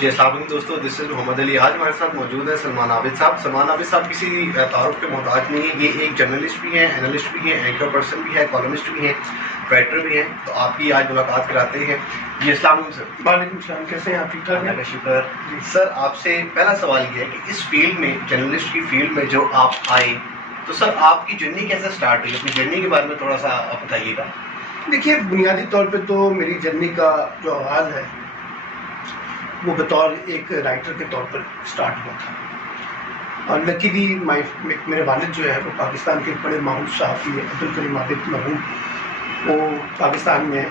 جی السلام علیکم دوستو، دس از محمد علی. آج ہمارے ساتھ موجود ہے سلمان عابد صاحب. سلمان عابد صاحب کسی تعارف کے محتاج نہیں ہیں. یہ ایک جرنلسٹ بھی ہیں، اینالسٹ بھی ہیں، اینکر پرسن بھی ہے، کالمسٹ بھی ہیں، رائٹر بھی ہیں. تو آپ کی آج ملاقات کراتے ہیں. جی السلام علیکم سر. وعلیکم السلام. کیسے ہیں آپ؟ ٹھیک ٹھاک اللہ ہیں؟ کا شکر. سر آپ سے پہلا سوال یہ ہے کہ اس فیلڈ میں، جرنلسٹ کی فیلڈ میں جو آپ آئے، تو سر آپ کی جرنی کیسے سٹارٹ ہوئی؟ اپنی جرنی کے بارے میں تھوڑا سا آپ بتائیے گا. دیکھیے، بنیادی طور پہ تو میری جرنی کا جو آغاز ہے وہ بطور ایک رائٹر کے طور پر سٹارٹ ہوا تھا. اور لکیلی میرے والد جو ہے وہ پاکستان کے بڑے معروف صحافی ہیں، عبدالکریم عابد مرحوم. وہ پاکستان میں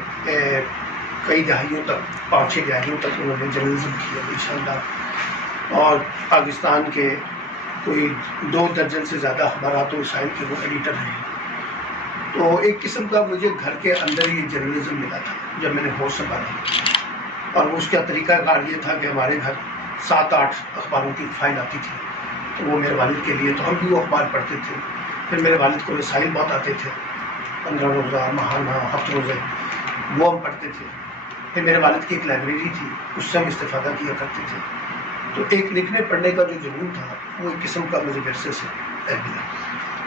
کئی دہائیوں تک، 5-6 دہائیوں تک انہوں نے جرنلزم کیا انشاءاللہ. اور پاکستان کے کوئی 2 درجن سے زیادہ اخبارات و وسائل کے وہ ایڈیٹر ہیں. تو ایک قسم کا مجھے گھر کے اندر ہی جرنلزم ملا تھا جب میں نے ہوش سنبھالا. اور اس کا طریقہ کار یہ تھا کہ ہمارے گھر 7-8 اخباروں کی فائل آتی تھی. تو وہ میرے والد کے لیے، تو ہم بھی وہ اخبار پڑھتے تھے. پھر میرے والد کو رسائل بہت آتے تھے، 15 روزہ، ماہانہ، ہفت روزے، وہ ہم پڑھتے تھے. پھر میرے والد کی ایک لائبریری تھی، اس سے ہم استفادہ کیا کرتے تھے. تو ایک لکھنے پڑھنے کا جو جنون تھا وہ ایک قسم کا مجھے ورثے سے ملا.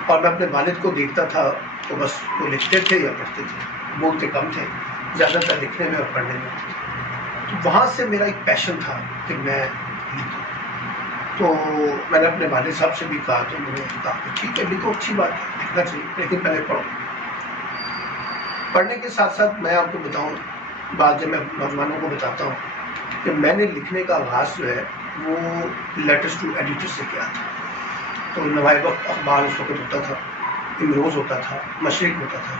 اور میں اپنے والد کو دیکھتا تھا تو بس وہ لکھتے تھے یا پڑھتے تھے، بولتے کم تھے، زیادہ تر لکھنے میں اور پڑھنے میں. تو وہاں سے میرا ایک پیشن تھا کہ میں لکھوں. تو میں نے اپنے والد صاحب سے بھی کہا، تو انہوں نے کہا کہ ٹھیک ہے لکھو، اچھی بات ہے، لکھنا چاہیے، لیکن پہلے پڑھو. پڑھنے کے ساتھ ساتھ میں آپ کو بتاؤں، بعد جب میں نوجوانوں کو بتاتا ہوں کہ میں نے لکھنے کا آغاز جو ہے وہ لیٹرز ٹو ایڈیٹر سے کیا تھا. تو نوائے وقت اخبار اس وقت ہوتا تھا، امروز ہوتا تھا، مشرق ہوتا تھا،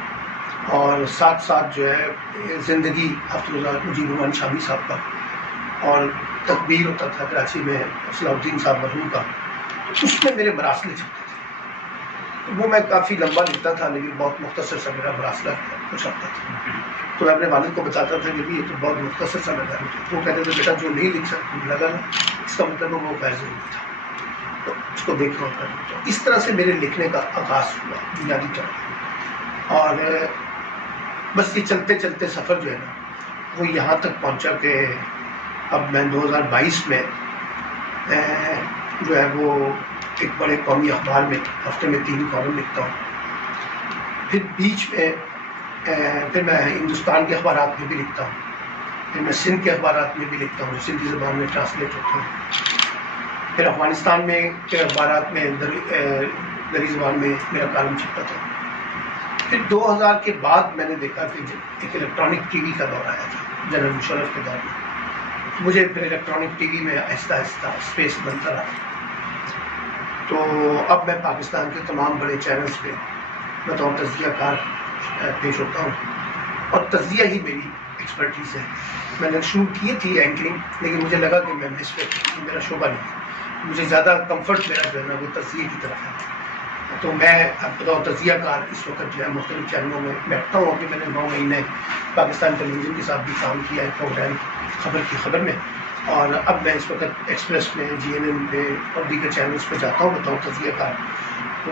اور ساتھ ساتھ جو ہے زندگی ہفت روزہ مجیب الرحمان شامی صاحب کا، اور تکبیر ہوتا تھا کراچی میں صلاح الدین صاحب مرحوم کا. تو اس میں میرے مراسلے چھپتے تھے. وہ میں کافی لمبا لکھتا تھا، لیکن بہت مختصر سا میرا مراسلہ چھپتا تھا. تو میں اپنے والد کو بتاتا تھا کہ یہ تو بہت مختصر سا لگا ہے. وہ کہتے تھے بیٹا جو نہیں لکھ سکتا لگا نا، اس کا مطلب وہ غیر ضروری تھا، تو اس کو دیکھنا ہوتا ہے. تو اس طرح سے میرے لکھنے کا آغاز ہوا بنیادی طور پر. اور بس یہ چلتے چلتے سفر جو ہے نا وہ یہاں تک پہنچا کہ اب میں 2022 میں جو ہے وہ ایک بڑے قومی اخبار میں ہفتے میں 3 کالم لکھتا ہوں. پھر بیچ میں پھر میں ہندوستان کے اخبارات میں بھی لکھتا ہوں. پھر میں سندھ کے اخبارات میں بھی لکھتا ہوں جو سندھی زبان میں ٹرانسلیٹ ہوتا ہوں. پھر افغانستان میں کے اخبارات میں دری زبان میں میرا کالم چھپتا تھا. پھر 2000 کے بعد میں نے دیکھا کہ ایک الیکٹرانک ٹی وی کا دور آیا تھا جنرل مشرف کے دور میں. مجھے پھر الیکٹرانک ٹی وی میں آہستہ آہستہ اسپیس بنتا رہا. تو اب میں پاکستان کے تمام بڑے چینلز پہ بطور تجزیہ کار پیش ہوتا ہوں، اور تجزیہ ہی میری ایکسپرٹیز ہے. میں نے شروع کی تھی اینکرنگ، لیکن مجھے لگا کہ میں اس پہ میرا شعبہ نہیں ہے. مجھے زیادہ کمفرٹ میرا جو ہے نا وہ تجزیے کی طرف ہے. تو میں بطور تجزیہ کار اس وقت جو ہے مختلف چینلوں میں بیٹھتا ہوں. ابھی میں نے 9 مہینے پاکستان ٹیلی ویژن کے ساتھ بھی کام کیا ہے پروگرام خبر کی خبر میں. اور اب میں اس وقت ایکسپریس میں، GNN پہ اور دیگر چینلز پہ جاتا ہوں بطور تجزیہ کار. تو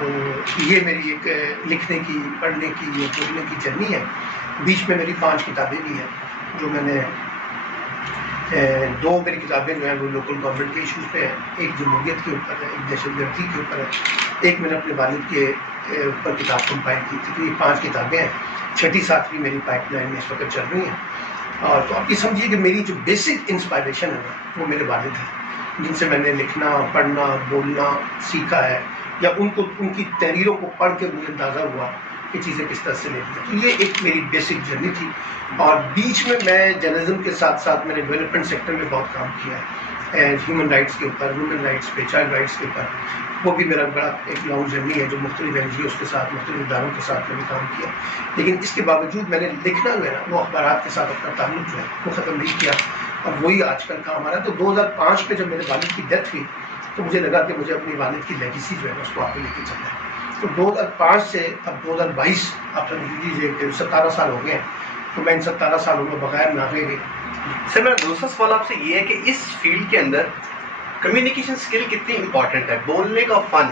یہ میری ایک لکھنے کی، پڑھنے کی، یہ بولنے کی جرنی ہے. بیچ میں میری 5 کتابیں بھی ہیں جو میں نے 2 میری کتابیں جو ہیں وہ لوکل گورنمنٹ کے ایشوز پہ ہیں. ایک جمہوریت کے اوپر ہے، ایک دہشت گردی کے اوپر ہے. ایک میں نے اپنے والد کے اوپر کتاب کمپائل کی تھی. تو یہ 5 کتابیں ہیں. 6ٹھی 7ویں میری پائپ لائن میں اس وقت چل رہی ہیں. اور تو آپ یہ سمجھیے کہ میری جو بیسک انسپائریشن ہے نا وہ میرے والد ہیں، جن سے میں نے لکھنا، پڑھنا، بولنا سیکھا ہے، یا ان کی تحریروں کو پڑھ کے مجھے اندازہ ہوا کہ چیزیں کس طرح سے لکھتی ہیں. تو یہ ایک میری بیسک جرنی تھی. اور بیچ میں جرنلزم کے ساتھ ساتھ میں نے ڈیولپمنٹ سیکٹر میں بہت کام کیا ہے، ہیومن رائٹس کے اوپر، ویمن رائٹس پہ، چائلڈ رائٹس کے اوپر. وہ بھی میرا بڑا ایک لانگ جرنی ہے جو مختلف NGOs کے ساتھ، مختلف اداروں کے ساتھ میں نے کام کیا. لیکن اس کے باوجود میں نے لکھنا جو ہے نا وہ اخبارات کے ساتھ اپنا تعلق جو ہے وہ ختم نہیں کیا، اور وہی آج کل کام آ رہا ہے. تو 2005 میں جب میرے والد کی ڈیتھ ہوئی تو مجھے لگا کہ مجھے اپنی والد کی لیگیسی جو ہے اس کو آگے لے کے چلنا ہے. تو 2005 سے اب 2022 آپ سمجھ لیجیے کہ 17 سال ہو گئے ہیں. تو میں ان 17 سالوں میں بغیر ناغے کے. سر میرا دوسرا سوال آپ سے یہ ہے کہ اس فیلڈ کے اندر کمیونیکیشن اسکل کتنی امپورٹنٹ ہے؟ بولنے کا فن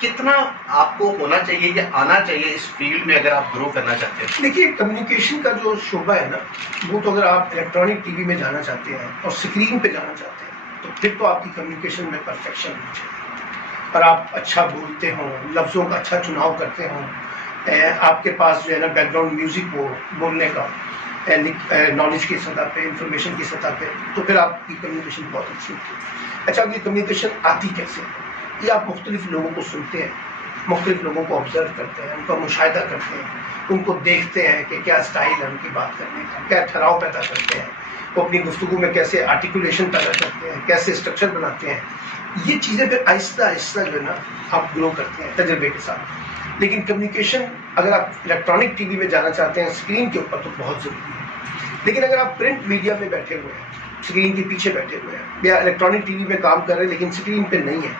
کتنا آپ کو ہونا چاہیے یا آنا چاہیے اس فیلڈ میں اگر آپ گرو کرنا چاہتے ہیں؟ دیکھیے کمیونیکیشن کا جو شعبہ ہے نا، وہ تو اگر آپ الیکٹرانک ٹی وی میں جانا چاہتے ہیں اور اسکرین پہ جانا چاہتے ہیں تو پھر تو آپ کی کمیونیکیشن میں پرفیکشن ہونی چاہیے، اور آپ اچھا بولتے ہوں، لفظوں کا اچھا چناؤ کرتے ہوں، آپ کے پاس جو ہے نا بیک گراؤنڈ میوزک ہو بولنے کا، نالج کی سطح پہ، انفارمیشن کی سطح پہ، تو پھر آپ کی کمیونیکیشن بہت اچھی ہوتی ہے۔ اچھا، اب یہ کمیونیکیشن آتی کیسے ہے؟ یہ آپ مختلف لوگوں کو سنتے ہیں، مختلف لوگوں کو آبزرو کرتے ہیں، ان کا مشاہدہ کرتے ہیں، ان کو دیکھتے ہیں کہ کیا اسٹائل ہے ان کی بات کرنے کا، کیا ٹھہراؤ پیدا کرتے ہیں، وہ اپنی گفتگو میں کیسے آرٹیکولیشن پیدا کرتے ہیں، کیسے اسٹرکچر بناتے ہیں۔ یہ چیزیں پھر آہستہ آہستہ جو ہے نا آپ گرو کرتے ہیں تجربے کے ساتھ۔ لیکن کمیونیکیشن اگر آپ الیکٹرانک ٹی وی میں جانا چاہتے ہیں اسکرین کے اوپر تو بہت ضروری ہے، لیکن اگر آپ پرنٹ میڈیا میں بیٹھے ہوئے ہیں، اسکرین کے پیچھے بیٹھے ہوئے ہیں، یا الیکٹرانک ٹی وی میں کام کر رہے ہیں لیکن اسکرین پہ نہیں ہے،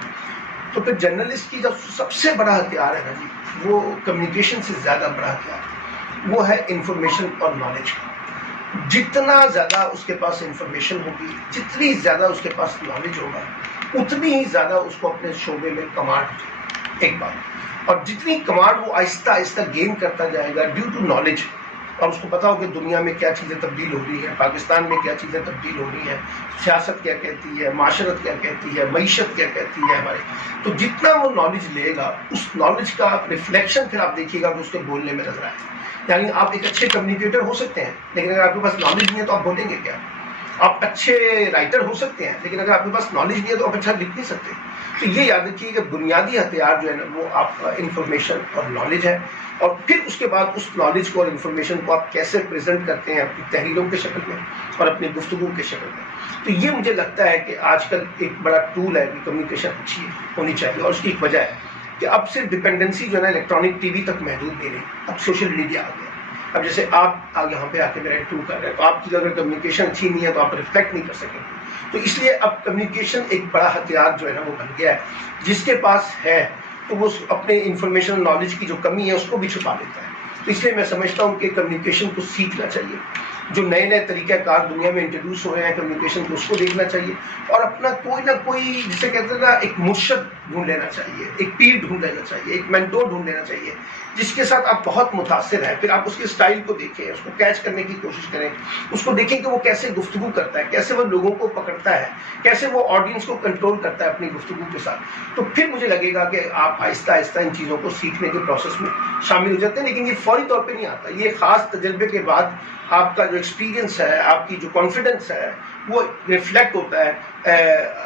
تو پھر جرنلسٹ کی جو سب سے بڑا ہتھیار ہے نا جی، وہ کمیونیکیشن سے زیادہ بڑا ہتھیار وہ ہے انفارمیشن اور نالج کا۔ جتنا زیادہ اس کے پاس انفارمیشن ہوگی، جتنی زیادہ اس کے پاس نالج ہوگا، اتنی ہی زیادہ اس کو اپنے شعبے میں کمانڈ ہو جائے گی، ایک بات۔ اور جتنی کمانڈ وہ آہستہ آہستہ گین کرتا جائے گا ڈیو ٹو نالج، اور اس کو پتا ہو کہ دنیا میں کیا چیزیں تبدیل ہو رہی ہیں، پاکستان میں کیا چیزیں تبدیل ہو رہی ہیں، سیاست کیا کہتی ہے، معاشرت کیا کہتی ہے، معیشت کیا کہتی ہے ہماری، تو جتنا وہ نالج لے گا اس نالج کا ریفلیکشن پھر آپ دیکھیے گا کہ اس کے بولنے میں نظر آئے گا۔ یعنی آپ ایک اچھے کمیونیکیٹر ہو سکتے ہیں لیکن اگر آپ کے پاس نالج نہیں ہے تو آپ بولیں گے کیا؟ آپ اچھے رائٹر ہو سکتے ہیں لیکن اگر آپ کے پاس نالج نہیں ہے تو آپ اچھا لکھ نہیں سکتے۔ تو یہ یاد رکھیے کہ بنیادی ہتھیار جو ہے نا وہ آپ کا انفارمیشن اور نالج ہے، اور پھر اس کے بعد اس نالج کو اور انفارمیشن کو آپ کیسے پریزنٹ کرتے ہیں اپنی تحریروں کے شکل میں اور اپنی گفتگو کے شکل میں۔ تو یہ مجھے لگتا ہے کہ آج کل ایک بڑا ٹول ہے کہ کمیونیکیشن اچھی ہونی چاہیے، اور اس کی ایک وجہ ہے کہ اب صرف ڈپینڈنسی جو ہے نا الیکٹرانک ٹی وی تک محدود نہیں رہی، اب سوشل میڈیا آ گیا۔ اب جیسے آپ یہاں پہ آ کے میرا انٹرویو کر رہے ہیں تو آپ کی اگر کمیونیکیشن اچھی نہیں ہے تو آپ ریفلیکٹ نہیں کر سکیں گے، تو اس لیے اب کمیونیکیشن ایک بڑا ہتھیار جو ہے نا وہ بن گیا ہے، جس کے پاس ہے تو وہ اپنے انفارمیشن نالج کی جو کمی ہے اس کو بھی چھپا لیتا ہے۔ تو اس لیے میں سمجھتا ہوں کہ کمیونیکیشن کو سیکھنا چاہیے، جو نئے نئے طریقہ کار دنیا میں انٹروڈیوس ہو رہے ہیں کمیونیکیشن کو، اس کو دیکھنا چاہیے، اور اپنا کوئی نہ کوئی جسے کہتے ہیں نا ایک مرشد ڈھونڈ لینا چاہیے، ایک پیر ڈھونڈ لینا چاہیے، ایک مینٹور ڈھونڈ لینا چاہیے، جس کے ساتھ آپ بہت متاثر ہیں۔ پھر آپ اس کے سٹائل کو دیکھیں، اس کو کیچ کرنے کی کوشش کریں، اس کو دیکھیں کہ وہ کیسے گفتگو کرتا ہے، کیسے وہ لوگوں کو پکڑتا ہے، کیسے وہ آڈینس کو کنٹرول کرتا ہے اپنی گفتگو کے ساتھ۔ تو پھر مجھے لگے گا کہ آپ آہستہ آہستہ ان چیزوں کو سیکھنے کے پروسیس میں شامل ہو جاتے ہیں، لیکن یہ فوری طور پہ نہیں آتا، یہ خاص تجربے کے بعد آپ کا جو ایکسپیرینس ہے، آپ کی جو کانفیڈنس ہے، وہ ریفلیکٹ ہوتا ہے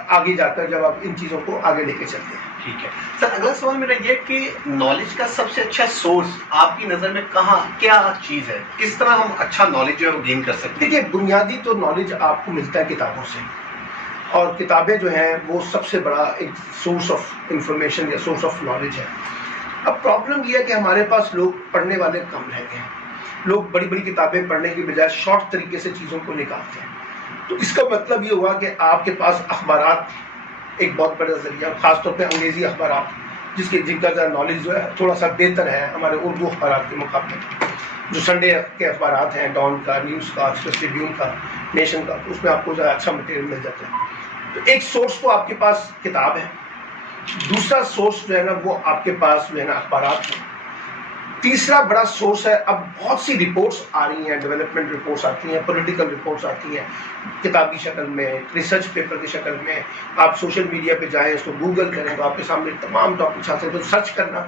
آگے جا کر جب آپ ان چیزوں کو آگے لے کے چلتے ہیں۔ ٹھیک ہے سر، اگلا سوال میرا یہ کہ نالج کا سب سے اچھا سورس آپ کی نظر میں کہاں کیا چیز ہے، کس طرح ہم اچھا نالج جو ہے وہ گین کر سکتے ہیں؟ دیکھیے بنیادی تو نالج آپ کو ملتا ہے کتابوں سے، اور کتابیں جو ہیں وہ سب سے بڑا ایک سورس آف انفارمیشن یا سورس آف نالج ہے۔ اب پرابلم یہ ہے کہ ہمارے پاس لوگ پڑھنے والے کم رہ گئے ہیں، لوگ بڑی بڑی کتابیں پڑھنے کی بجائے شارٹ طریقے سے چیزوں کو نکالتے ہیں۔ تو اس کا مطلب یہ ہوا کہ آپ کے پاس اخبارات ایک بہت بڑا ذریعہ، خاص طور پہ انگریزی اخبارات جن کا ذرا نالج جو ہے تھوڑا سا بہتر ہے ہمارے اردو اخبارات کے مقابلے، جو سنڈے کے اخبارات ہیں، ڈان کا، نیوز کا، ایکسپریس ٹریبیون کا، نیشن کا، اس میں آپ کو ذرا اچھا مٹیریل مل جاتا ہے۔ تو ایک سورس تو آپ کے پاس کتاب ہے، دوسرا سورس جو ہے نا وہ آپ کے پاس جو ہے نا اخبارات ہیں، تیسرا بڑا سورس ہے اب بہت سی رپورٹس آ رہی ہیں، ڈیولپمنٹ رپورٹس آتی ہیں، پولیٹیکل رپورٹس آتی ہیں کتابی شکل میں، ریسرچ پیپر کی شکل میں۔ آپ سوشل میڈیا پہ جائیں، اس کو گوگل کریں تو آپ کے سامنے تمام ٹاپکس آتے ہیں، تو سرچ کرنا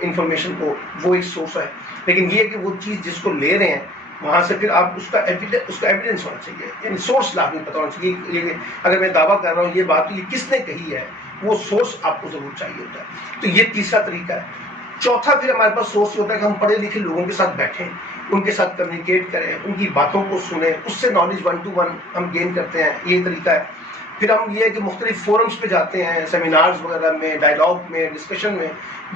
انفارمیشن کو وہ ایک سورس ہے۔ لیکن یہ کہ وہ چیز جس کو لے رہے ہیں وہاں سے پھر آپ اس کا ایویڈنس ہونا چاہیے، یعنی سورس لازمی پتہ ہونا چاہیے۔ یہ اگر میں دعویٰ کر رہا ہوں یہ بات تو یہ کس نے کہی ہے، وہ سورس آپ کو ضرور چاہیے ہوتا ہے۔ تو یہ تیسرا طریقہ ہے۔ چوتھا پھر ہمارے پاس سورس ہوتا ہے کہ ہم پڑھے لکھے لوگوں کے ساتھ بیٹھیں، ان کے ساتھ کمیونیکیٹ کریں، ان کی باتوں کو سنیں، اس سے نالج 1 to 1 ہم گین کرتے ہیں، یہ طریقہ ہے۔ پھر ہم یہ ہے کہ مختلف فورمز پہ جاتے ہیں، سیمینارز وغیرہ میں، ڈائلاگ میں، ڈسکشن میں،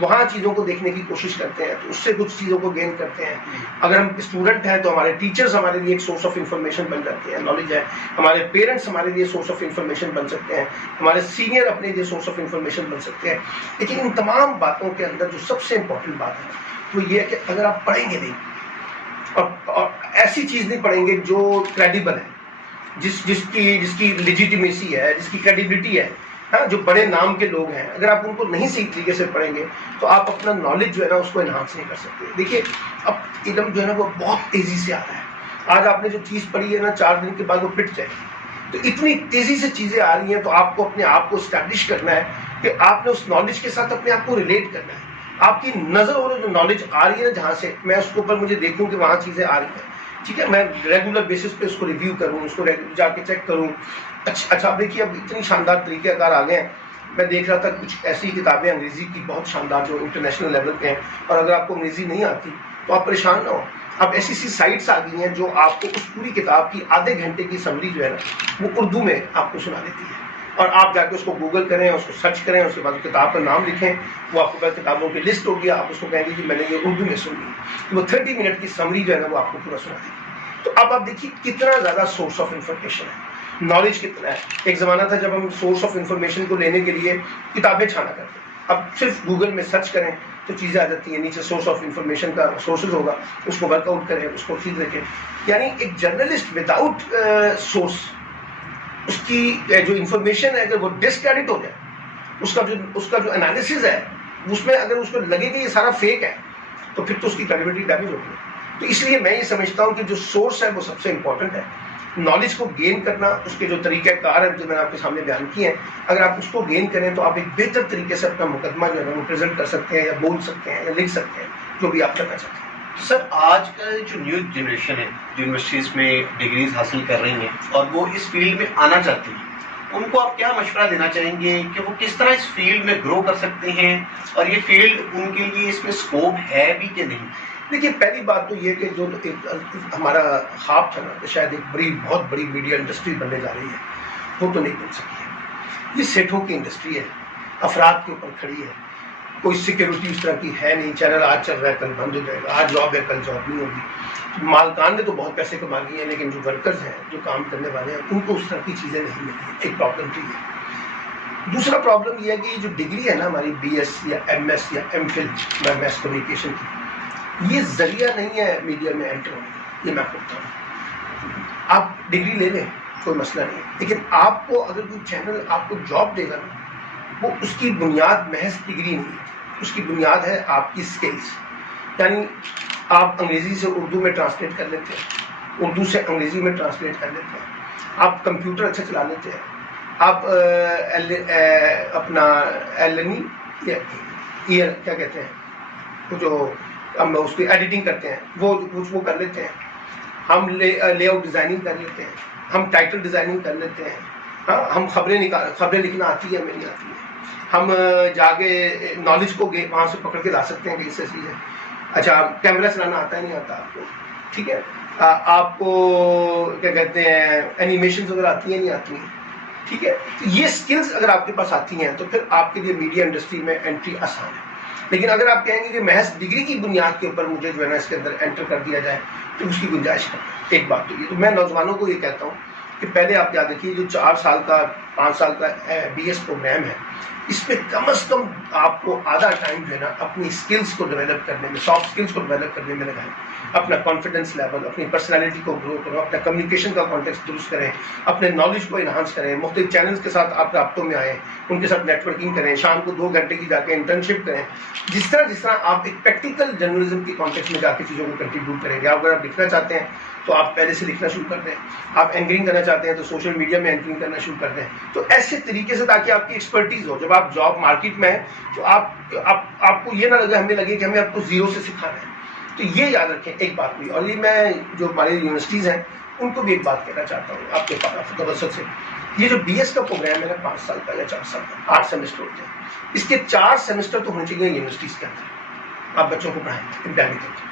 وہاں چیزوں کو دیکھنے کی کوشش کرتے ہیں، تو اس سے کچھ چیزوں کو گین کرتے ہیں۔ اگر ہم اسٹوڈنٹ ہیں تو ہمارے ٹیچرز ہمارے لیے ایک سورس آف انفارمیشن بن جاتے ہیں، نالج ہے۔ ہمارے پیرنٹس ہمارے لیے سورس آف انفارمیشن بن سکتے ہیں، ہمارے سینئر اپنے لیے سورس آف انفارمیشن بن سکتے ہیں۔ لیکن ان تمام باتوں کے اندر جو سب سے امپورٹنٹ بات ہے وہ یہ ہے کہ اگر آپ پڑھیں گے نہیں اور ایسی چیز نہیں پڑھیں گے جو کریڈیبل ہے، جس کی لیجیٹیمیسی ہے، جس کی کریڈیبلٹی ہے ہاں جو بڑے نام کے لوگ ہیں اگر آپ ان کو نہیں صحیح طریقے سے پڑھیں گے تو آپ اپنا نالج جو ہے نا اس کو انہانس نہیں کر سکتے. دیکھیے اب علم جو ہے نا وہ بہت تیزی سے آتا ہے. آج آپ نے جو چیز پڑھی ہے نا 4 دن کے بعد وہ پٹ جائے گی. تو اتنی تیزی سے چیزیں آ رہی ہیں تو آپ کو اپنے آپ کو اسٹیبلش کرنا ہے کہ آپ نے اس نالج کے ساتھ اپنے آپ کو ریلیٹ کرنا ہے. آپ کی نظر اور جو نالج آ رہی ہے نا جہاں سے میں اس کے اوپر مجھے دیکھوں کہ وہاں چیزیں آ رہی ہیں, ٹھیک ہے, میں ریگولر بیسس پہ اس کو ریویو کروں, اس کو جا کے چیک کروں. اچھا آپ دیکھیے اب اتنی شاندار طریقہ کار آ گئے ہیں. میں دیکھ رہا تھا کچھ ایسی کتابیں انگریزی کی بہت شاندار جو انٹرنیشنل لیول پہ ہیں, اور اگر آپ کو انگریزی نہیں آتی تو آپ پریشان نہ ہو. اب ایسی سائٹس آ گئی ہیں جو آپ کو اس پوری کتاب کی آدھے گھنٹے کی سمری جو ہے نا وہ اردو میں آپ کو سنا دیتی ہے, اور آپ جا کے اس کو گوگل کریں, اس کو سرچ کریں, اس کے بعد کتاب کا نام لکھیں, وہ آپ کے پاس کتابوں کی لسٹ ہوگی. آپ اس کو کہیں گے کہ میں نے یہ اردو میں سنی, تو وہ 30 منٹ کی سمری جو ہے نا وہ آپ کو پورا سنا دے گی. تو اب آپ دیکھیے کتنا زیادہ سورس آف انفارمیشن ہے, نالج کتنا ہے. ایک زمانہ تھا جب ہم سورس آف انفارمیشن کو لینے کے لیے کتابیں چھانا کرتے, اب صرف گوگل میں سرچ کریں تو چیزیں آ جاتی ہیں, نیچے سورس آف انفارمیشن کا سورسز ہوگا, اس کو ورک آؤٹ کریں, اس کو ٹھیک رکھیں. یعنی ایک جرنلسٹ وداؤٹ سورس اس کی جو انفارمیشن ہے اگر وہ ڈسکریڈٹ ہو جائے, اس کا جو انالیسز ہے اس میں اگر اس کو لگے کہ یہ سارا فیک ہے تو پھر تو اس کی کریڈیبلٹی ڈیمیج ہوتی ہے. تو اس لیے میں یہ سمجھتا ہوں کہ جو سورس ہے وہ سب سے امپورٹنٹ ہے. نالج کو گین کرنا, اس کے جو طریقہ کار ہیں جو میں نے آپ کے سامنے بیان کیے ہیں, اگر آپ اس کو گین کریں تو آپ ایک بہتر طریقے سے اپنا مقدمہ جو ہے نا وہ پریزنٹ کر سکتے ہیں, یا بول سکتے ہیں, یا لکھ سکتے ہیں, جو بھی آپ کرنا چاہتے ہیں. سر آج کا جو نیو جنریشن ہے جو یونیورسٹیز میں ڈگریز حاصل کر رہی ہیں اور وہ اس فیلڈ میں آنا چاہتی ہیں, ان کو آپ کیا مشورہ دینا چاہیں گے کہ وہ کس طرح اس فیلڈ میں گرو کر سکتے ہیں, اور یہ فیلڈ ان کے لیے اس میں اسکوپ ہے بھی کہ نہیں؟ دیکھیے پہلی بات تو یہ کہ جو ہمارا خواب تھا نا کہ شاید ایک بہت بڑی میڈیا انڈسٹری بننے جا رہی ہے, وہ تو نہیں بن سکی ہے. یہ سیٹھوں کی انڈسٹری ہے, افراد کے اوپر کھڑی ہے, کوئی سیکیورٹی اس طرح کی ہے نہیں. چینل آج چل رہا ہے کل بند ہو جائے گا, آج جاب ہے کل جاب نہیں ہوگی. مالکان نے تو بہت پیسے کما لیے ہیں, لیکن جو ورکرز ہیں جو کام کرنے والے ہیں ان کو اس طرح کی چیزیں نہیں ملی ہیں. ایک پرابلم تو یہ ہے. دوسرا پرابلم یہ ہے کہ جو ڈگری ہے نا ہماری BS یا MS یا MPhil میس کمیونیکیشن کی, یہ ذریعہ نہیں ہے میڈیا میں انٹر ہونے کا. یہ میں آپ کو بتاؤں, آپ ڈگری لے لیں کوئی مسئلہ نہیں ہے, لیکن آپ کو اگر کوئی چینل آپ کو جاب دے گا نا, وہ اس کی بنیاد محض ڈگری نہیں ہے, اس کی بنیاد ہے آپ کی اسکلس. یعنی آپ انگریزی سے اردو میں ٹرانسلیٹ کر لیتے ہیں, اردو سے انگریزی میں ٹرانسلیٹ کر لیتے ہیں, آپ کمپیوٹر اچھا چلا لیتے ہیں, آپ اپنا کیا کہتے ہیں وہ جو ہم اس کی ایڈیٹنگ کرتے ہیں وہ کر لیتے ہیں, ہم لے آؤٹ ڈیزائننگ کر لیتے ہیں, ہم ٹائٹل ڈیزائننگ کر لیتے ہیں, ہاں ہم خبریں لکھنا آتی ہے, ہمیں نہیں آتی ہے, ہم جا کے نالج کو وہاں سے پکڑ کے لا سکتے ہیں کہ اس سے چیزیں. اچھا کیمرہ چلانا آتا ہے نہیں آتا آپ کو, ٹھیک ہے, آپ کو کیا کہتے ہیں اینیمیشنز وغیرہ آتی ہیں نہیں آتی ہیں, ٹھیک ہے. تو یہ اسکلز اگر آپ کے پاس آتی ہیں تو پھر آپ کے لیے میڈیا انڈسٹری میں انٹری آسان ہے. لیکن اگر آپ کہیں گے کہ محض ڈگری کی بنیاد کے اوپر مجھے جو ہے نا اس کے اندر انٹر کر دیا جائے تو اس کی گنجائش کم ہے. ایک بات تو یہ, تو میں نوجوانوں کو یہ کہتا ہوں کہ پہلے آپ یاد رکھیے جو 4 سال کا 5 سال کا BS پروگرام ہے, اس میں کم از کم آپ کو آدھا ٹائم جو ہے نا اپنی اسکلس کو ڈیولپ کرنے میں, سافٹ اسکلس کو ڈیولپ کرنے میں لگائیں. اپنا کانفیڈنس لیول, اپنی پرسنالٹی کو گرو کرو, اپنا کمیونیکیشن کا کانٹیکس درست کریں, اپنے نالج کو انہانس کریں, مختلف چینلز کے ساتھ آپ رابطوں میں آئیں, ان کے ساتھ نیٹ ورکنگ کریں, شام کو 2 گھنٹے کی جا کے انٹرنشپ کریں. جس طرح آپ ایک پریکٹیکل جرنلزم کی کانٹیکس میں جا کے چیزوں کو کنٹریبیوٹ کریں گے. اگر آپ لکھنا چاہتے ہیں تو آپ پہلے سے لکھنا شروع کر دیں, آپ اینکرنگ کرنا چاہتے ہیں تو سوشل میڈیا میں اینکرنگ کرنا شروع کر دیں. تو ایسے طریقے سے تاکہ آپ کی ایکسپرٹیز ہو, جب آپ جاب مارکیٹ میں ہیں تو آپ کو یہ نہ لگے, ہمیں لگے کہ ہمیں آپ کو زیرو سے سکھانا ہے. تو یہ یاد رکھیں ایک بات بھی. اور یہ میں جو ہماری یونیورسٹیز ہیں ان کو بھی ایک بات کہنا چاہتا ہوں آپ کے توسط سے, یہ جو BS کا پروگرام ہے نا 5 سال کا یا 4 سال کا, 8 سیمسٹر ہوتے ہیں, اس کے 4 سیمسٹر تو ہونے چاہیے یونیورسٹیز کے اندر. آپ بچوں کو پڑھائیں امتحانی کرتے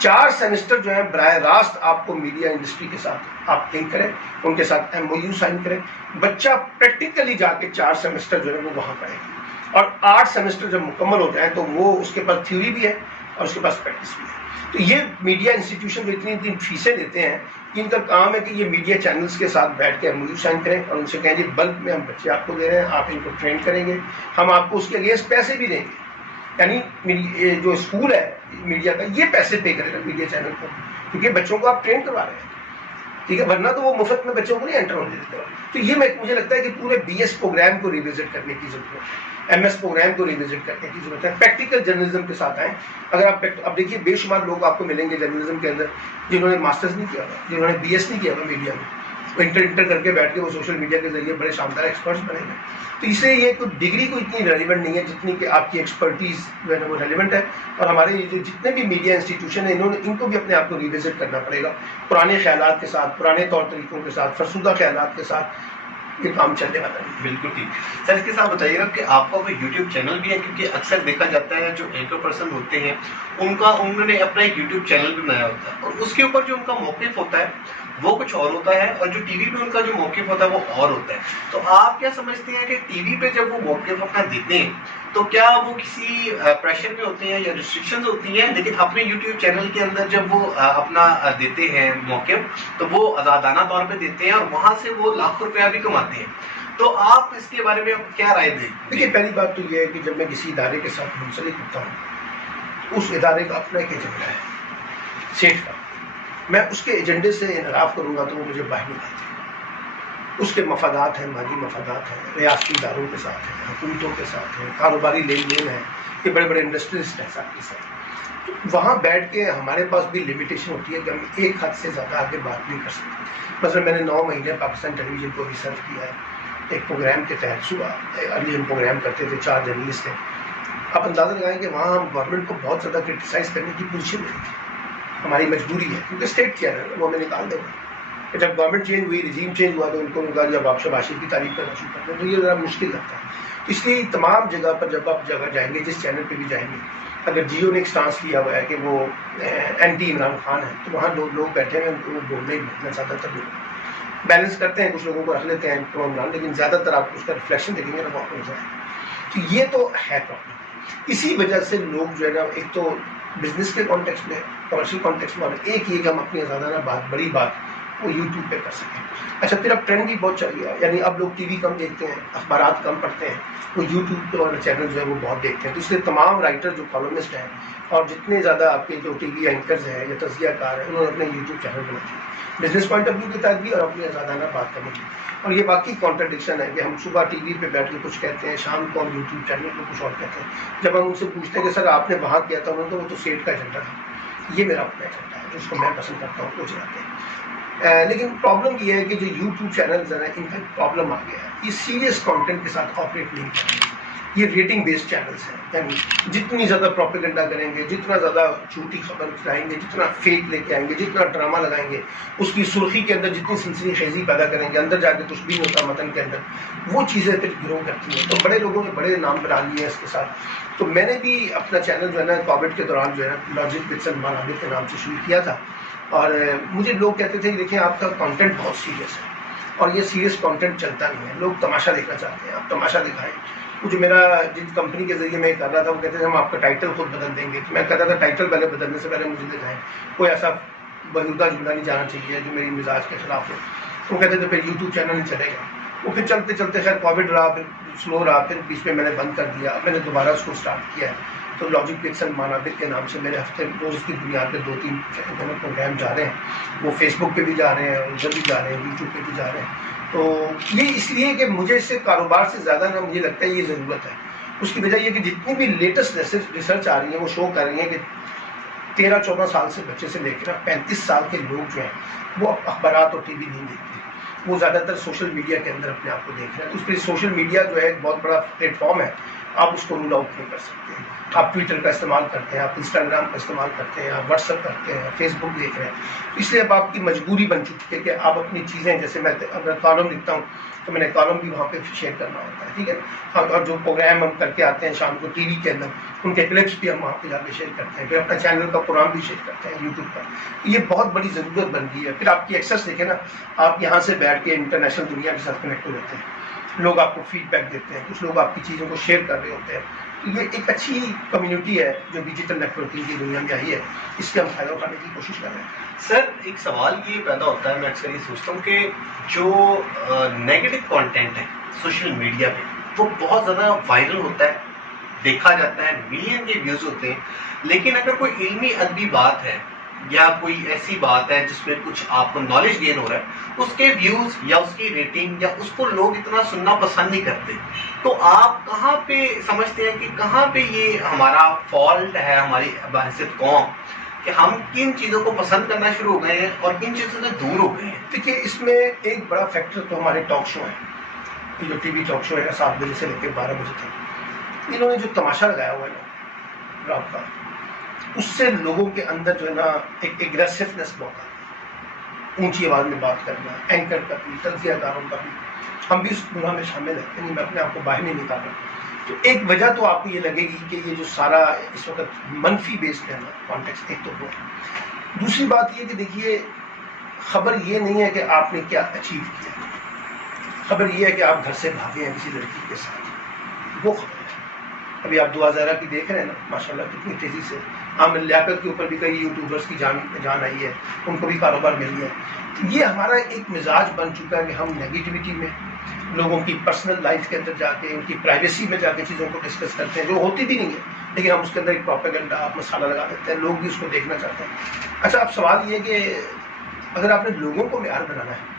4 سیمسٹر جو ہیں براہ راست آپ کو میڈیا انڈسٹری کے ساتھ آپ لنک کریں, ان کے ساتھ MOU سائن کریں. بچہ پریکٹیکلی جا کے 4 سیمسٹر جو ہے وہ وہاں پڑھے گا, اور 8 سیمسٹر جب مکمل ہو جائیں تو وہ اس کے پاس تھیوری بھی ہے اور اس کے پاس پریکٹس بھی ہے. تو یہ میڈیا انسٹیٹیوشن جو اتنی فیسیں لیتے ہیں, ان کا کام ہے کہ یہ میڈیا چینلز کے ساتھ بیٹھ کے MOU سائن کریں اور ان سے کہیں جی بلک میں ہم بچے آپ کو دے رہے ہیں, آپ ان کو ٹرین کریں گے, ہم آپ کو اس کے اگینسٹ پیسے بھی دیں گے. یعنی جو اسکول ہے میڈیا کا یہ پیسے پے کرے گا میڈیا چینل کو, کیونکہ بچوں کو آپ ٹرین کروا رہے ہیں. ٹھیک ہے, ورنہ تو وہ مفت میں بچوں کو نہیں انٹر ہونے دیتے. تو یہ مجھے لگتا ہے کہ پورے BS پروگرام کو ریوزٹ کرنے کی ضرورت ہے, MS پروگرام کو ریوزٹ کرنے کی ضرورت ہے, پریکٹیکل جرنلزم کے ساتھ آئیں. اگر آپ اب دیکھیے بے شمار لوگ آپ کو ملیں گے جرنلزم کے اندر جنہوں نے ماسٹرز نہیں کیا ہوا, جنہوں نے BS نہیں کیا ہوا میڈیا میں, وہ انٹر کر کے بیٹھ کے وہ سوشل میڈیا کے ذریعے بڑے شاندار ایکسپرٹس بنے گے. تو اس لیے یہ کوئی ڈگری کو اتنی ریلیونٹ نہیں ہے جتنی کہ آپ کی ایکسپرٹیز جو ہے نا وہ ریلیونٹ ہے. اور ہمارے یہ جو جتنے بھی میڈیا انسٹیٹیوشن ہیں ان کو بھی اپنے آپ کو ریوزٹ کرنا پڑے گا, پرانے خیالات کے ساتھ, پرانے طور طریقوں کے ساتھ, فرسودہ خیالات کے ساتھ یہ کام چلنے والا ہے. بالکل ٹھیک. سر اس کے ساتھ بتائیے گا کہ آپ کا کوئی یوٹیوب چینل بھی ہے, کیونکہ اکثر دیکھا جاتا ہے جو اینکر پرسن ہوتے ہیں انہوں نے اپنا ایک یوٹیوب چینل بھی بنایا ہوتا ہے, اور اس کے اوپر جو ان کا موقف ہوتا ہے وہ کچھ اور ہوتا ہے, اور جو ٹی وی پہ ان کا جو موقف ہوتا ہے وہ اور ہوتا ہے. تو آپ کیا سمجھتے ہیں کہ ٹی وی پہ جب وہ موقف اپنا دیتے ہیں تو کیا وہ کسی پریشر میں ہوتے ہیں یا ریسٹرکشنز ہوتی ہیں, لیکن اپنے یوٹیوب چینل کے اندر جب وہ اپنا دیتے ہیں موقف تو وہ آزادانہ طور پہ دیتے ہیں اور وہاں سے وہ لاکھوں روپیہ بھی کماتے ہیں. تو آپ اس کے بارے میں کیا رائے دیں؟ دیکھیے پہلی بات تو یہ ہے کہ جب میں کسی ادارے کے ساتھ منسلک ہوتا ہوں, اس ادارے کا اپنا ایک ایجنڈا ہے سیٹ کا, میں اس کے ایجنڈے سے انحراف کروں گا تو وہ مجھے باہر نکالتے ہیں. اس کے مفادات ہیں, مالی مفادات ہیں, ریاستی اداروں کے ساتھ ہیں, حکومتوں کے ساتھ ہیں, کاروباری لین دین ہے, کہ بڑے بڑے انڈسٹریلسٹ ہیں ساتھ کے ساتھ. وہاں بیٹھ کے ہمارے پاس بھی لمیٹیشن ہوتی ہے کہ ہم ایک حد سے زیادہ آگے بات نہیں کر سکتے. مثلا میں نے 9 مہینے پاکستان ٹیلی ویژن کو ریسرچ کیا ہے, ایک پروگرام کے تحت صبح ارلی ہم پروگرام کرتے تھے, 4 جرنلسٹ تھے. آپ اندازہ لگائیں کہ وہاں ہم گورنمنٹ کو بہت زیادہ کرٹیسائز کرنے کی پوزیشن میں تھی. ہماری مجبوری ہے کیونکہ اسٹیٹ کیا ہے وہ ہمیں نکال دے گا. جب گورنمنٹ چینج ہوئی, رجیم چینج ہوا, تو ان کو نکال جب آپ شباشی کی تعریف کرنا شروع کرتے ہیں تو یہ ذرا مشکل لگتا ہے. اس لیے تمام جگہ پر جب آپ جگہ جائیں گے, جس چینل پہ بھی جائیں گے, اگر جیو نے ایک سٹانس لیا ہوا ہے کہ وہ اینٹی عمران خان ہے, تو وہاں لوگ بیٹھے ہیں, ان کو وہ بولنا ہی بولنا, زیادہ تر لوگ بیلنس کرتے ہیں, کچھ لوگوں کو رکھ لیتے ہیں پرو عمران, لیکن زیادہ تر آپ اس کا ریفلیکشن دیکھیں گے نا وہ ہو جائے. تو یہ تو ہے پرابلم. اسی وجہ سے لوگ جو ہے نا ایک تو بزنس کے کانٹیکس میں, کمرشل کانٹیکس میں, ایک یہ کہ ہم اپنی آزادانہ بات, بڑی بات وہ یوٹیوب پہ کر سکیں. اچھا پھر اب ٹرینڈ بھی بہت چل گیا, یعنی اب لوگ ٹی وی کم دیکھتے ہیں, اخبارات کم پڑھتے ہیں, وہ یوٹیوب پہ والے چینل جو ہے وہ بہت دیکھتے ہیں. تو اس لیے تمام رائٹر جو کالمسٹ ہیں اور جتنے زیادہ آپ کے جو ٹی وی اینکرز ہیں یا تجزیہ کار ہیں, انہوں نے اپنے یوٹیوب چینل بنا دیے بزنس پوائنٹ آف ویو کے تحت بھی اور اپنی آزادانہ بات کرنے کی. اور یہ باقی کانٹرڈکشن ہے کہ ہم صبح ٹی وی پہ بیٹھ کے کچھ کہتے ہیں, شام کو ہم یوٹیوب چینل پہ کچھ اور کہتے ہیں. جب ہم ان سے پوچھتے ہیں کہ سر آپ نے وہاں کیا تھا, انہوں نے تو وہ تو سیٹ کا ایجنڈا تھا. یہ میرا اپنا ایجنڈا ہے جس کو میں پسند کرتا ہوں, وہ چلاتے ہیں. لیکن پرابلم یہ ہے کہ جو یوٹیوب چینلز ہیں ان کا پرابلم آ گیا ہے, یہ سیریس کانٹینٹ کے ساتھ آپریٹ نہیں کر رہے. یہ ریٹنگ بیسڈ چینلز ہیں, یعنی جتنی زیادہ پروپیگنڈا کریں گے, جتنا زیادہ جھوٹی خبر چلائیں گے, جتنا فیک لے کے آئیں گے, جتنا ڈرامہ لگائیں گے, اس کی سرخی کے اندر جتنی سنسنی خیزی پیدا کریں گے, اندر جا کے کچھ بھی نہیں ہوتا متن کے اندر, وہ چیزیں پھر گرو کرتی ہیں. تو بڑے لوگوں نے بڑے نام بنا لیے ہیں اس کے ساتھ. تو میں نے بھی اپنا چینل جو ہے نا کووڈ کے دوران جو ہے نا لاجک وتھ سلمان عابد کے نام سے شروع کیا تھا, اور مجھے لوگ کہتے تھے کہ دیکھیں آپ کا کانٹینٹ بہت سیریس ہے, اور یہ سیریس کانٹینٹ چلتا نہیں ہے, لوگ تماشا دیکھنا چاہتے ہیں, آپ تماشا دکھائیں. وہ جو میرا جس کمپنی کے ذریعے میں کر رہا تھا, وہ کہتے تھے ہم آپ کا ٹائٹل خود بدل دیں گے. تو میں کہتا تھا ٹائٹل پہلے بدلنے سے پہلے مجھے دکھائیں, کوئی ایسا بہودہ جملہ نہیں جانا چاہیے جو میری مزاج کے خلاف ہو. تو وہ کہتے تھے پھر یوٹیوب چینل نہیں چلے گا. وہ پھر چلتے چلتے خیر کووڈ رہا, پھر سلو رہا, پھر بیچ میں نے بند کر دیا. اب میں نے دوبارہ اس کو اسٹارٹ کیا ہے. تو لاجک وتھ سلمان عابد کے نام سے میرے ہفتے روز کی بنیاد پہ 2-3 پروگرام جا رہے ہیں. وہ فیس بک پہ بھی جا رہے ہیں, ادھر بھی جا رہے ہیں, یوٹیوب پہ بھی جا رہے ہیں. تو یہ اس لیے کہ مجھے اس سے کاروبار سے زیادہ نا مجھے لگتا ہے یہ ضرورت ہے. اس کی وجہ یہ کہ جتنی بھی لیٹسٹ ریسرچ آ رہی ہیں وہ شو کر رہی ہیں کہ 13-14 سال سے بچے سے لے کر 35 سال کے لوگ جو ہیں وہ اخبارات اور ٹی وی نہیں دیکھتے, وہ زیادہ تر سوشل میڈیا کے اندر اپنے آپ کو دیکھ رہے ہیں. تو اس پہ سوشل میڈیا جو ہے ایک بہت بڑا پلیٹ فارم ہے, آپ اس کو رول آؤٹ نہیں کر سکتے. آپ ٹویٹر کا استعمال کرتے ہیں, آپ انسٹاگرام کا استعمال کرتے ہیں, آپ واٹس ایپ کرتے ہیں, فیس بک دیکھ رہے ہیں. اس لیے اب آپ کی مجبوری بن چکی ہے کہ آپ اپنی چیزیں, جیسے میں اگر کالم لکھتا ہوں تو میں نے کالم بھی وہاں پہ شیئر کرنا ہوتا ہے, ٹھیک ہے. اور جو پروگرام ہم کر کے آتے ہیں شام کو ٹی وی کے اندر, ان کے کلپس بھی ہم وہاں پہ جا کے شیئر کرتے ہیں. پھر اپنا چینل کا پروگرام بھی شیئر کرتے ہیں یوٹیوب پر. یہ بہت بڑی ضرورت بن گئی ہے. پھر آپ کی ایکسیس دیکھیں نا, آپ یہاں سے بیٹھ کے انٹرنیشنل دنیا کے ساتھ کنیکٹ ہو جاتے ہیں. لوگ آپ کو فیڈ بیک دیتے ہیں, کچھ لوگ آپ کی چیزوں کو شیئر کر رہے ہوتے ہیں. یہ ایک اچھی کمیونٹی ہے جو ڈیجیٹل نیٹورکنگ کی دنیا میں آئی ہے, اس سے ہم فائدہ اٹھانے کی کوشش کر رہے ہیں. سر ایک سوال یہ پیدا ہوتا ہے, میں اکثر یہ سوچتا ہوں کہ جو نیگیٹو کانٹینٹ ہے سوشل میڈیا پہ وہ بہت زیادہ وائرل ہوتا ہے, دیکھا جاتا ہے, ملین کے ویوز ہوتے ہیں, لیکن اگر کوئی علمی ادبی بات ہے یا کوئی ایسی بات ہے جس میں کچھ آپ کو نالج گین ہو رہا ہے، اس کے ویوز یا اس کی ریٹنگ یا اس کو لوگ اتنا سننا پسند نہیں کرتے، تو آپ کہاں پہ سمجھتے ہیں کہ کہاں پہ یہ ہمارا فالٹ ہے ہماری بحثیت قوم کہ ہم کن چیزوں کو پسند کرنا شروع ہو گئے ہیں اور کن چیزوں سے دور ہو گئے ہیں؟ دیکھیے اس میں ایک بڑا فیکٹر تو ہمارے ٹاک شو ہیں، یہ جو ٹی وی ٹاک شو ہے 7 بجے سے لے کے 12 بجے تک، انہوں نے جو تماشا لگایا ہوا ہے نا رات کا، اس سے لوگوں کے اندر جو ہے نا ایک ایگریسونیس بہت آتی ہے، اونچی آواز میں بات کرنا، اینکر کا بھی، تجزیہ کاروں کا بھی، ہم بھی اس گناہ میں شامل ہیں، یعنی میں اپنے آپ کو باہر نہیں نکالا۔ تو ایک وجہ تو آپ کو یہ لگے گی کہ یہ جو سارا اس وقت منفی بیسڈ ہے نا کانٹیکسٹ، ایک تو وہ ہے۔ دوسری بات یہ کہ دیکھیے خبر یہ نہیں ہے کہ آپ نے کیا اچیو کیا، خبر یہ ہے کہ آپ گھر سے بھاگے ہیں کسی لڑکی کے ساتھ، وہ خبر ہے۔ ابھی آپ دعا زہرا کی دیکھ رہے ہیں نا ماشاءاللہ کتنی تیزی سے، عامر لیاقت کے اوپر بھی کئی یوٹیوبرس کی جان آئی ہے، ان کو بھی کاروبار مل گیا۔ یہ ہمارا ایک مزاج بن چکا ہے کہ ہم نیگیٹیوٹی میں، لوگوں کی پرسنل لائف کے اندر جا کے، ان کی پرائیویسی میں جا کے چیزوں کو ڈسکس کرتے ہیں جو ہوتی بھی نہیں ہے، لیکن ہم اس کے اندر ایک پروپیگنڈا مسالہ لگا دیتے ہیں، لوگ بھی اس کو دیکھنا چاہتے ہیں۔ اچھا اب سوال یہ کہ اگر آپ نے لوگوں کو معیار بنانا ہے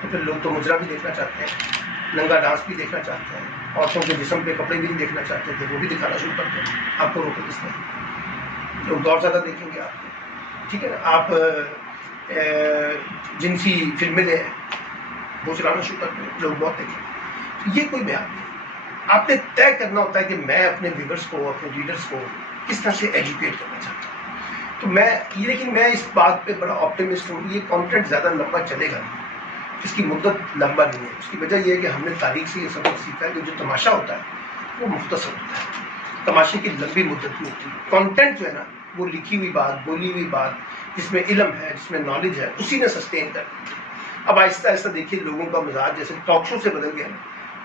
تو پھر لوگ تو مجرا بھی دیکھنا چاہتے ہیں، ننگا ڈانس بھی دیکھنا چاہتے ہیں، عورتوں کے جسم پہ کپڑے بھی دیکھنا چاہتے تھے، وہ بھی دکھانا شروع کرتے ہیں۔ آپ کو روکے کس نے؟ لوگ اور زیادہ دیکھیں گے آپ کو، ٹھیک ہے نا۔ آپ جنسی فلمیں لیں، وہ چلانا شروع کرتے ہیں، لوگ بہت دیکھیں گے۔ یہ کوئی معیار نہیں، آپ نے طے کرنا ہوتا ہے کہ میں اپنے ویورس کو، اپنے ریڈرس کو کس طرح سے ایجوکیٹ کرنا چاہتا ہوں۔ تو لیکن میں اس بات پہ بڑا آپٹیمسٹ ہوں، یہ کانٹینٹ زیادہ لمبا چلے گا نہیں، اس کی مدت لمبا نہیں ہے۔ اس کی وجہ یہ ہے کہ ہم نے تاریخ سے یہ سبق سیکھا ہے کہ جو تماشا ہوتا ہے وہ مختصر ہوتا ہے، تماشے کی لمبی مدت میں ہوتی ہے۔ کانٹینٹ جو ہے نا وہ لکھی ہوئی بات، بولی ہوئی بات، جس میں علم ہے، جس میں نالج ہے، اسی نے سسٹین کرتی ہے۔ اب آہستہ آہستہ دیکھیے لوگوں کا مزاج جیسے ٹاک شو سے بدل گیا نا،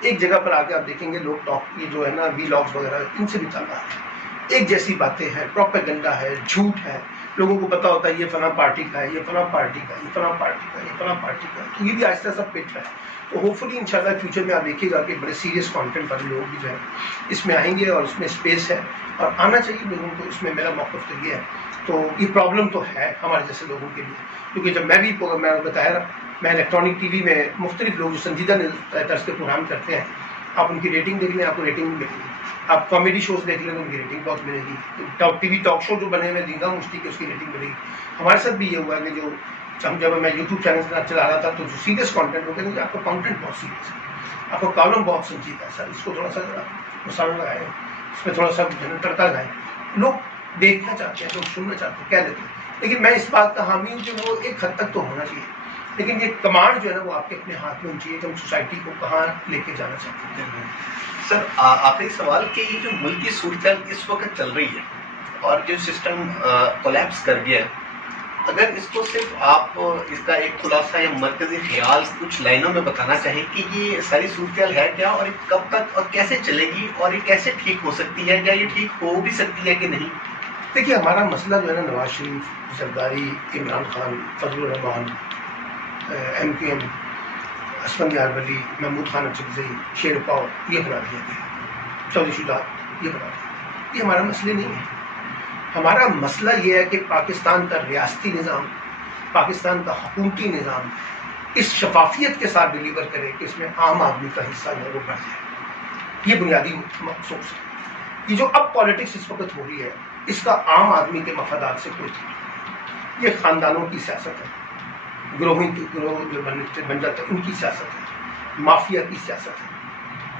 ایک جگہ پر آ کے آپ دیکھیں گے لوگ ٹاک، یہ جو ہے نا وی لاگس وغیرہ، ان سے بھی تنگ آ رہے ہیں، ایک جیسی باتیں ہیں، پروپیگنڈا ہے، جھوٹ ہے، لوگوں کو پتا ہوتا ہے یہ فلاں پارٹی کا ہے، یہ فلاں پارٹی کا ہے، یہ فلاں پارٹی کا ہے، یہ فلاں پارٹی کا ہے، تو یہ بھی آہستہ آہستہ پٹ رہا ہے۔ تو ہوپ فلی انشاءاللہ فیوچر میں آپ دیکھیے گا کہ بڑے سیریس کانٹینٹ والے لوگ بھی جو ہے اس میں آئیں گے، اور اس میں اسپیس ہے اور آنا چاہیے لوگوں کو، اس میں میرا موقف تو یہ ہے۔ تو یہ پرابلم تو ہے ہمارے جیسے لوگوں کے لیے، کیونکہ جب میں بتایا میں الیکٹرانک ٹی وی میں مختلف لوگ جو سنجیدہ طرز کے پروگرام کرتے ہیں، آپ ان کی ریٹنگ دیکھ لیں، آپ کو ریٹنگ ملے گی۔ آپ کامیڈی شوز دیکھ لیں تو ان کی ریٹنگ بہت ملے گی، ٹی وی ٹاک شو جو بنے ہوئے دینگا مشتی کے، اس کی ریٹنگ ملے گی۔ ہمارے ساتھ بھی یہ ہوا ہے کہ جب میں یوٹیوب چینل چلا رہا تھا تو جو سیریس کانٹینٹ ہوتے ہیں کہ آپ کا کانٹینٹ بہت سیریس ہے، آپ کا کالم بہت سنجیدہ ہے، سر اس کو تھوڑا سا مسالہ لگائیں، اس میں تھوڑا سا تڑکا لگائیں۔ لوگ دیکھنا چاہتے ہیں، لوگ سننا چاہتے ہیں، کہہ دیتے ہیں، لیکن میں اس بات کا حامی ہوں کہ وہ ایک حد تک تو ہونا چاہیے، لیکن یہ کمانڈ جو ہے نا وہ آپ کے اپنے ہاتھ میں ہونی چاہیے کہ ہم سوسائٹی کو کہاں لے کے جانا چاہتے ہیں۔ سر آپ نے سوال کہ یہ جو ملکی صورتحال اس وقت چل رہی ہے اور جو سسٹم کولیپس کر گیا ہے، اگر اس کو صرف آپ اس کا ایک خلاصہ یا مرکزی خیال کچھ لائنوں میں بتانا چاہیں کہ یہ ساری صورتحال ہے کیا، اور یہ کب تک اور کیسے چلے گی، اور یہ کیسے ٹھیک ہو سکتی ہے، یا یہ ٹھیک ہو بھی سکتی ہے کہ نہیں؟ دیکھیے ہمارا مسئلہ جو ہے نا نواز شریف، زرداری، عمران خان، فضل الرحمان، ایم کیو ایم، اسفند یار ولی، محمود خان اچکزئی، شیر پاؤ، یہ بنا دیا گیا، چودھری شجاعت، یہ بنا دیا۔ یہ ہمارا مسئلہ نہیں ہے۔ ہمارا مسئلہ یہ ہے کہ پاکستان کا ریاستی نظام، پاکستان کا حکومتی نظام اس شفافیت کے ساتھ ڈلیور کرے کہ اس میں عام آدمی کا حصہ جو ہے وہ بڑھ جائے۔ یہ بنیادی مقصود ہے۔ یہ جو اب پالیٹکس اس وقت ہو رہی ہے، اس کا عام آدمی کے مفادات سے کوئی تعلق نہیں۔ یہ خاندانوں کی سیاست ہے، گروہ جو بن جاتے ہیں ان کی سیاست ہے، مافیا کی سیاست ہے۔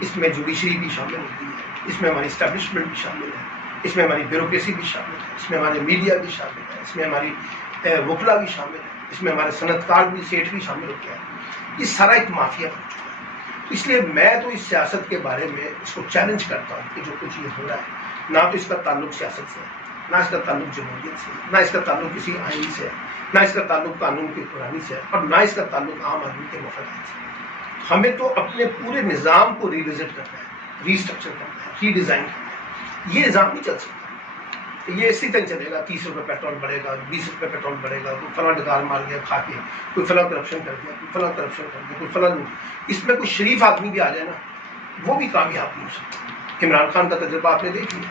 اس میں جوڈیشری بھی شامل ہوتی ہے، اس میں ہماری اسٹیبلشمنٹ بھی شامل ہے، اس میں ہماری بیوروکریسی بھی شامل ہے، اس میں ہمارے میڈیا بھی شامل ہے، اس میں ہماری وکلا بھی شامل ہے، اس میں ہمارے صنعت کار بھی، سیٹ بھی شامل ہوتے ہیں۔ یہ سارا ایک مافیا بن چکا ہے۔ تو اس لیے میں تو اس سیاست کے بارے میں اس کو چیلنج کرتا ہوں کہ جو کچھ یہ ہو رہا ہے، نہ تو اس کا تعلق سیاست سے ہے، نہ اس کا تعلق جمہوریت سے، نہ اس کا تعلق کسی آئین سے، نہ اس کا تعلق قانون کی قرآنی سے، اور نہ اس کا تعلق عام آدمی کے مفادات سے۔ ہمیں تو اپنے پورے نظام کو ریوزٹ کرنا ہے، ری اسٹرکچر کرنا ہے، ری ڈیزائن کرنا ہے۔ یہ نظام نہیں چل سکتا، یہ اسی طرح چلے گا۔ 30 روپے پیٹرول بڑھے گا، 20 روپے پیٹرول بڑھے گا، کوئی فلاں ڈکار مار گیا کھا کے، کوئی فلاں کرپشن کر دیا، کوئی فلاں کرپشن کر دیا، کوئی فلاں لوٹ۔ اس میں کوئی شریف آدمی بھی آ جائے نا، وہ بھی کامیاب نہیں ہو سکتا۔ عمران خان کا تجربہ آپ نے دیکھ لیا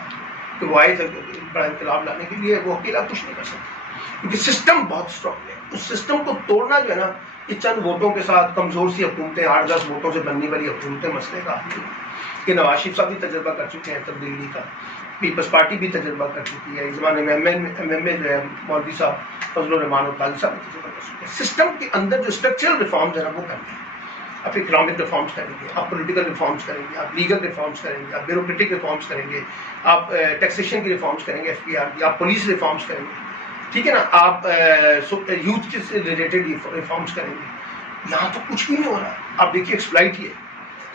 کہ وہ آئے تھے بڑا انقلاب لانے کے لیے، وہ اکیلا کچھ نہیں کر سکتا۔ کیونکہ سسٹم بہت اسٹرانگ ہے. اس سسٹم کو توڑنا جو ہے نا یہ چند ووٹوں کے ساتھ کمزور سی حکومتیں 8-10 ووٹوں سے بننے والی حکومتیں مسئلے کا حل نہیں. کہ نواز شریف صاحب بھی تجربہ کر چکے ہیں تبدیلی کا, پیپلز پارٹی بھی تجربہ کر چکی ہے, اس زمانے میں ایم ایم اے جو ہے مولوی صاحب فضل الرحمان اور قاضی صاحب بھی تجربہ کر چکے ہیں. سسٹم کے اندر جو اسٹرکچرل ریفارمز ہیں نا وہ کرنے ہیں. آپ اکنامک ریفارمس کریں گے, آپ پولیٹیکل ریفارمس کریں گے, آپ لیگل ریفارمس کریں گے, آپ بیوروکریٹک ریفارمس کریں گے, آپ ٹیکسیشن کی ریفارمس کریں گے, ایف پی آر کی, آپ پولیس ریفارمس کریں گے, ٹھیک ہے نا, آپ یوتھ سے ریلیٹڈ ریفارمس کریں گے. یہاں تو کچھ بھی نہیں ہو رہا ہے. آپ دیکھیے ایکسپلائٹ ہی ہے,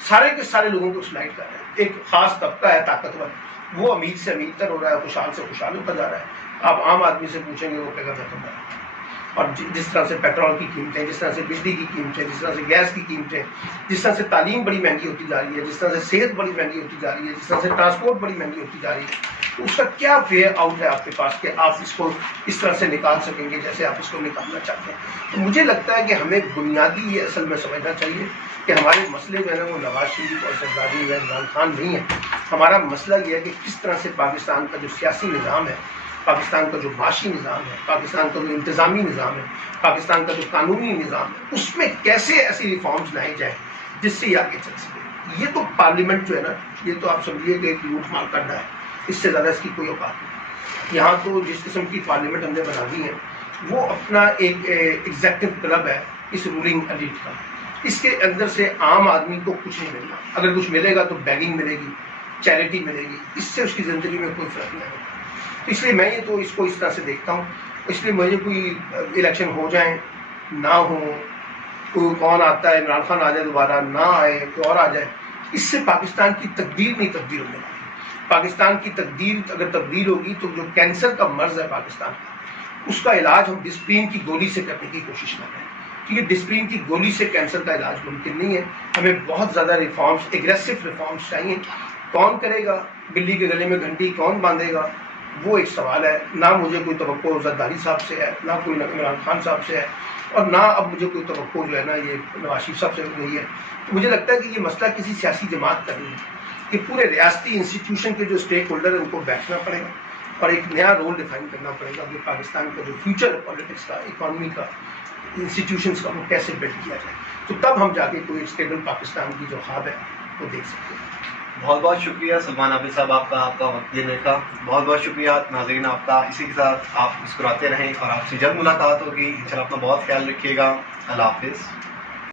سارے کے سارے لوگوں کو ایکسپلائٹ کر رہے ہیں. ایک خاص طبقہ ہے طاقتور, وہ امیر سے امیر تر ہو رہا ہے, خوشحال سے خوشحال ہوتا جا رہا ہے. آپ عام آدمی سے پوچھیں گے وہ کہے گا ختم ہے. اور جس طرح سے پیٹرول کی قیمتیں, جس طرح سے بجلی کی قیمتیں, جس طرح سے گیس کی قیمتیں, جس طرح سے تعلیم بڑی مہنگی ہوتی جا رہی ہے, جس طرح سے صحت بڑی مہنگی ہوتی جا رہی ہے, جس طرح سے ٹرانسپورٹ بڑی مہنگی ہوتی جا رہی ہے, تو اس کا کیا وے آؤٹ ہے آپ کے پاس کہ آپ اس کو اس طرح سے نکال سکیں گے جیسے آپ اس کو نکالنا چاہتے ہیں. تو مجھے لگتا ہے کہ ہمیں بنیادی یہ اصل میں سمجھنا چاہیے کہ ہمارے مسئلے جو ہے نا وہ نواز شریف اور زرداری یا عمران خان نہیں ہے. ہمارا مسئلہ یہ ہے کہ کس طرح سے پاکستان کا جو سیاسی نظام ہے, پاکستان کا جو معاشی نظام ہے, پاکستان کا جو انتظامی نظام ہے, پاکستان کا جو قانونی نظام ہے, اس میں کیسے ایسی ریفارمز لائے جائیں جس سے یہ آگے چل سکے. یہ تو پارلیمنٹ جو ہے نا یہ تو آپ سمجھیے کہ ایک لوٹ مار کرنا ہے, اس سے زیادہ اس کی کوئی اوقات نہیں. یہاں تو جس قسم کی پارلیمنٹ ہم نے بنا دی ہے وہ اپنا ایک ایگزیکٹو کلب ہے اس رولنگ ایلیٹ کا. اس کے اندر سے عام آدمی کو کچھ نہیں ملنا. اگر کچھ ملے گا تو بیگنگ ملے گی, چیریٹی ملے گی, اس سے اس کی زندگی میں کوئی فرق نہیں ہوگا. اس لیے میں یہ تو اس کو اس طرح سے دیکھتا ہوں. اس لیے مجھے کوئی الیکشن ہو جائیں نہ ہو, کوئی کون آتا ہے, عمران خان آ جائے دوبارہ, نہ آئے کوئی اور آ جائے, اس سے پاکستان کی تقدیر نہیں تبدیل ہونے والی. پاکستان کی تقدیر اگر تبدیل ہوگی تو جو کینسر کا مرض ہے پاکستان کا, اس کا علاج ہم ڈسپلین کی گولی سے کرنے کی کوشش کر رہے ہیں. کیونکہ ڈسپلین کی گولی سے کینسر کا علاج ممکن نہیں ہے. ہمیں بہت زیادہ ریفارمس, ایگریسو ریفارمس چاہیے. کون کرے گا, بلی کے گلے میں گھنٹی کون باندھے گا, وہ ایک سوال ہے. نہ مجھے کوئی توقع زرداری صاحب سے ہے, نہ کوئی عمران خان صاحب سے ہے, اور نہ اب مجھے کوئی توقع جو ہے نا یہ نواز شریف صاحب سے نہیں ہے. تو مجھے لگتا ہے کہ یہ مسئلہ کسی سیاسی جماعت کا نہیں ہے, کہ پورے ریاستی انسٹیٹیوشن کے جو اسٹیک ہولڈر ہیں ان کو بیٹھنا پڑے گا اور ایک نیا رول ڈیفائن کرنا پڑے گا کہ پاکستان کا جو فیوچر ہے پالیٹکس کا, اکانومی کا, انسٹیٹیوشنس کا, وہ کیسے بلڈ کیا جائے. تو تب ہم جا کے کوئی اسٹیبل پاکستان کی جو خواب ہے وہ دیکھ سکتے ہیں. بہت بہت شکریہ سلمان عابد صاحب آپ کا وقت دینے کا. بہت بہت شکریہ ناظرین آپ کا. اسی کے ساتھ آپ مسکراتے رہیں اور آپ سے جلد ملاقات ہوگی انشاءاللہ. اپنا بہت خیال رکھیے گا. اللہ حافظ.